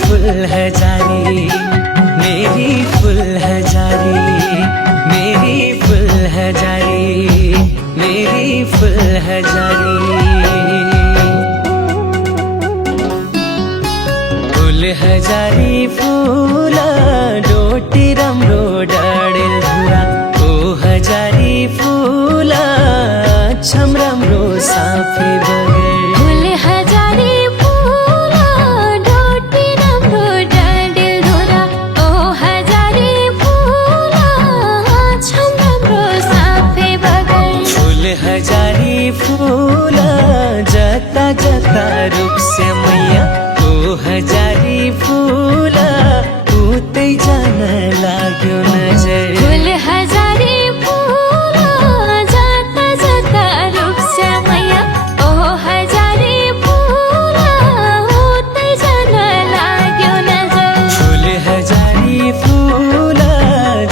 फुल हजारी, मेरी फुल हजारी, मेरी फुल हजारी, मेरी फुल हजारी। फुल हजारी फूला डोटी राम्रो डाडेल धुरा, ओ हजारी फूला छम राम्रो साफे बगैर। फुल हजारी फूला डोटी राम्रो डाडेल धुरा, ओ हजारी फूला छम राम्रो साफे बगैर। फुल हजारी फूला जता जता रूप से मैया, ओ हजारी फूला उतै जान लाग्यो नजर। फुल हजारी फूला जाता जाता रूप से मैया, ओ हजारी फूला उतै जान लाग्यो नजर। फुल हजारी फूला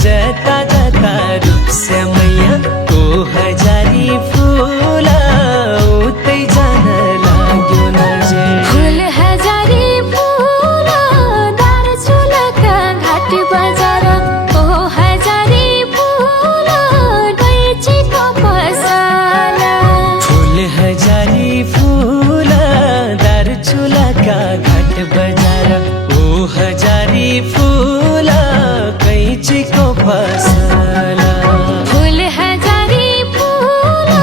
जता जता रूप से मैया, ओ हजारी फूला उतै जान लाग्यो नजर। फुल हजारी फूला दार्चुलाका घाट बजार, ओ हजारी फूला गैँचीको पसला। फुल हजारी फूला दार्चुलाका घाट बजार, ओ हजारी फूला कैँचीको पसला। फुल हजारी फूला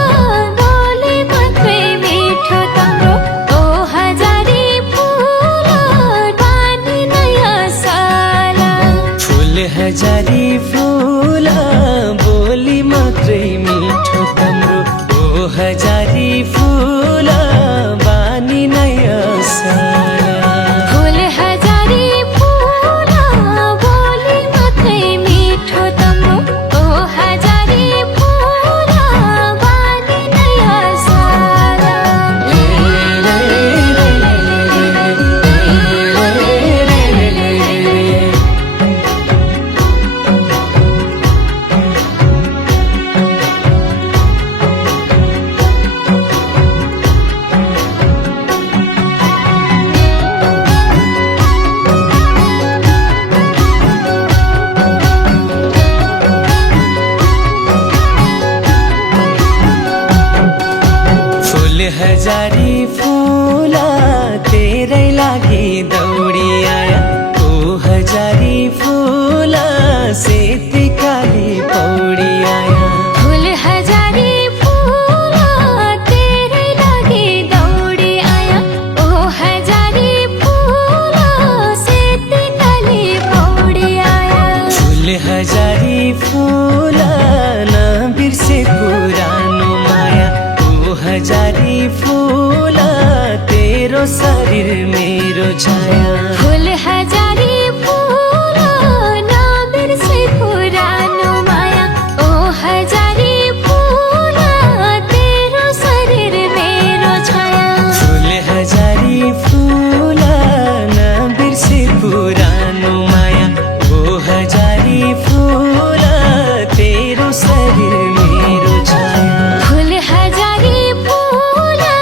बोली मात्रै मिठो तम्रो, ओ हजारी फूला बानी नयाँ साला। फुल हजारी फूला बोली मात्रै मिठो तम्रो, ओ हजारी फूला बानी नयाँ साला। फुल हजारी फूला बोली मात्रै मिठो तम्रो, ओ हजारी फूला बानी नयाँ साला। फुल हजारी फूला तेरै लागि दौडी आया, ओ हजारी फूला सेती काली पौडी आया। फुल हजारी फूला तेरै लागि दौडी आया, ओ हजारी फूला सेती काली पौडी आया। फुल हजारी फूला नबिर्से पुरानो माया, ओ हजारी फूला तेरो शरीर मेरो छाया। फुल हजारी फूला नबिर्से पुरानो माया, ओ हजारी फूला तेरो शरीर मेरो छाया। फुल हजारी फूला नबिर्से पुरानो माया, ओ हजारी फूला तेरो शरीर मेरो छाया। फुल हजारी फूला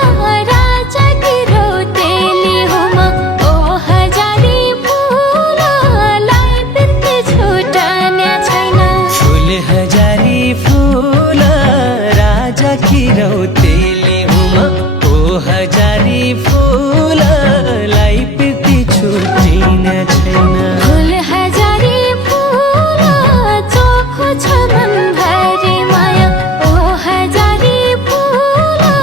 राजा की रौतेली हुमा, ओ हजारी फूला लाई बिर्ते छुटान्या छैन। फुल हजारी फूला राजा की रौतेली हुमा, ओ हजारी फूला लाई पिर्ती छुटिन छैन। फुल हजारी फूला चोखो छ मनभरि माया, ओ हजारी फूला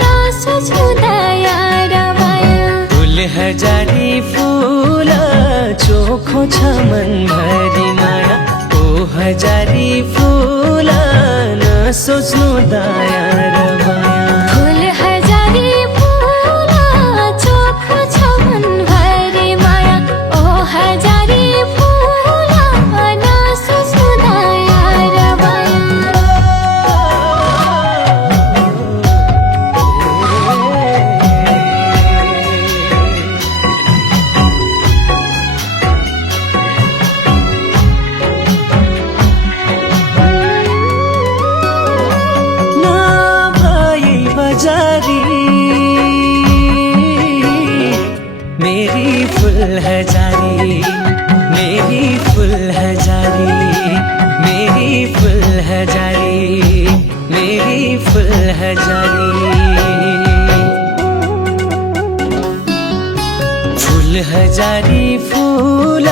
नसोच्नु दया र माया। फुल हजारी फूला चोखो छ मनभरि माया, ओ हजारी फूला नसोच्नु दया र माया। फुल हजारी फूला चोखो छ मनभरि माया, ओ हजारी फूला नसोच्नु दया र माया। ना हजारी मेरी फुल हजारी मेरी फुल हजारी मेरी फुल हजारी फुल हजारी फूल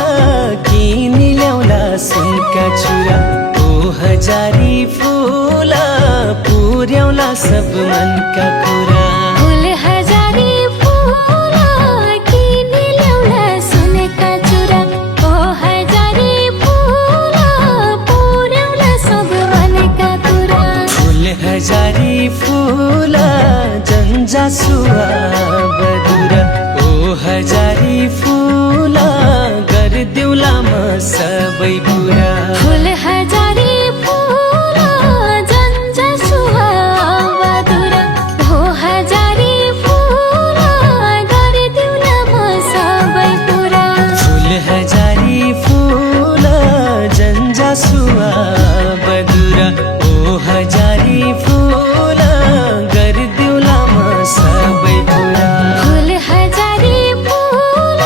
किन ल्याउला सुनका चुरा ओ हजारी फूल पुर्याउला सब मनका कुरा फुल हजारी फूल किन ल्याउला सुनका चुरा ओ हजारी फूल पुर्याउला सब मनका कुरा फुल हजारी फूल जन्जासुवा बदुरा ओ हजारी फूल गरिदेऊला म सबै पुरा फुल हजारी फूल जन्जासुवा बदुरा ओ हजारी फूल गरिदेऊला म सबै पुरा फुल हजारी फूल जन्जासुवा बदुरा ओ हजारी फूल गरिदेऊला म सबै पुरा फुल हजारी फूल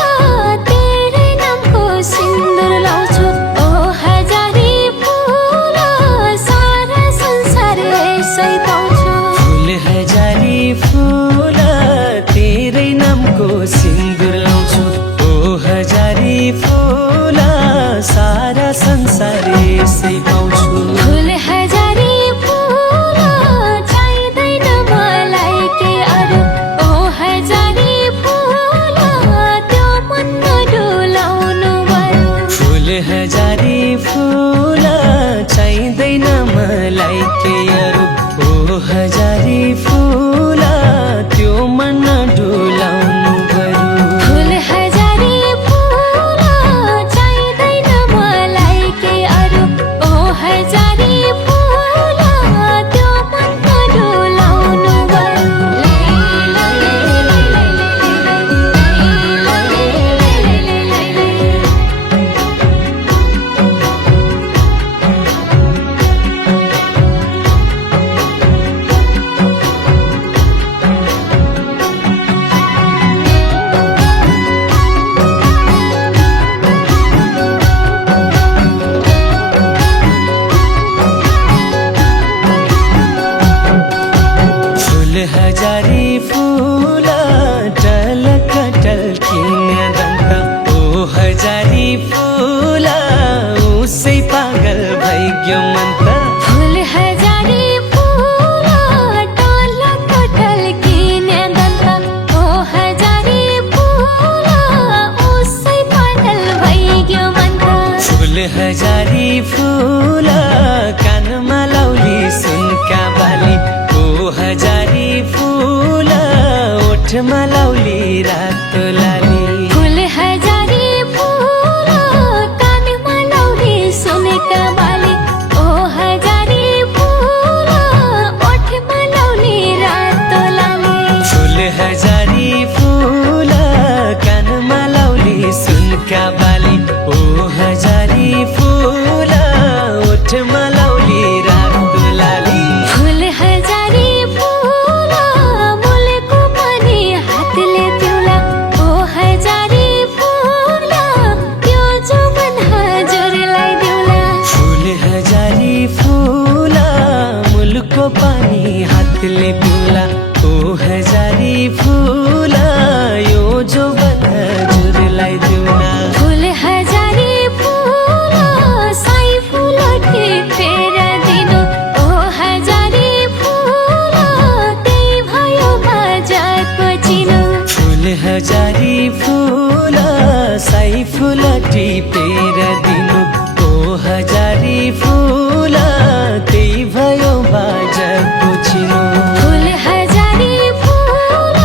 तेरै नामको सिन्दुर लाउँछु ओ हजारी फूल सारा संसार यसै पाउँछु फुल हजारी फूल तेरै नामको सिन्दुर लाउँछु ओ हजारी फूल सारा संसार यसै पाउँछु फुल हजारी फूल चाहिँदैन मलाई के अरू ओ हजारी फूल त्यो मन डुलाउनु भयो फुल हजारी फूल चाहिँदैन मलाई के अरू ओ हजारी फूल त्यो मन डुलाउनु बरु फुल हजारी फूल चाहिँदैन मलाई के अरू ओ हजारी फूल त्यो मन डुलाउनु फुल हजारी फूल टलकटल किन दन्त ओ हजारी फूल उसै पागल भइग्यो मन त फुल हजारी फूल टलकटल किन दन्त ओ हजारी फूल उसै पागल भइग्यो मन त फुल हजारी फूल कानमा लाउली सुनका बाली ओ हजारी फूल ओठमा लाउली रातो लाली फुल हजारी फूल कानमा लाउली सुनका बाली ओ हजारी फूल ओठमा लाउली रातो लाली फुल हजारी फूल कानमा लाउली सुनका बाली ओ हजारी फूल ओठमा लाउली रातो लाली फुल हजारी फूल मुलको पनि हातले पिउला ओ हजारी फूल त्यो जुबन हजुरलाई दिउला फुल हजारी फूल मुलको पानी हातले पिउला ओ हजारी फूल यो जोबन हजुरलाई दिउला फुल हजारी फूल साई फूल टिपेर दिनु ओ हजारी फूल त्यही भयो बाजाको चिनो फुल हजारी फूल साई फूल टिपेर दिनु ओ हजारी फूल त्यही भयो बाजाको चिनो फुल हजारी फूल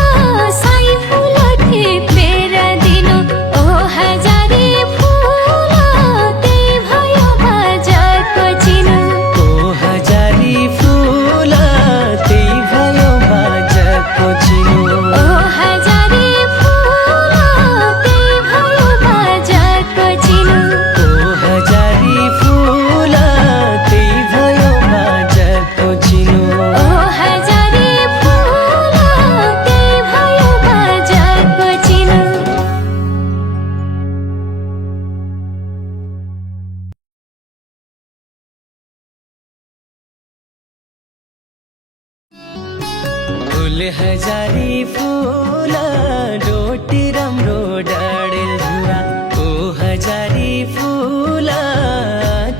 साई फूल टिपेर दिनु ओ हजारी फूल त्यही भयो बाजाको चिनो ओ हजारी फूल त्यही भयो बाजाको चिनो ओ हजारी फूल त्यही भयो बाजाको चिनो ओ फूल हजारी फूल डोटी राम्रो डाडेल धुरा ओ हजारी फूल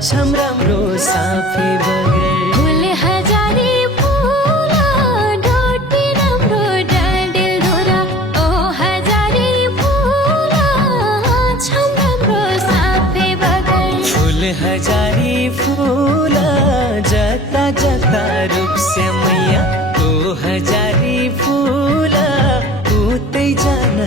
छम राम्रो साफे बगैर फूल हजारी फूल डोटी राम्रो डाडेल धुरा ओ हजारी फूल छम राम्रो साफे बगैर फूल हजारी फूल जता जता रूप से मैया ओ हजारी फूल उतै जान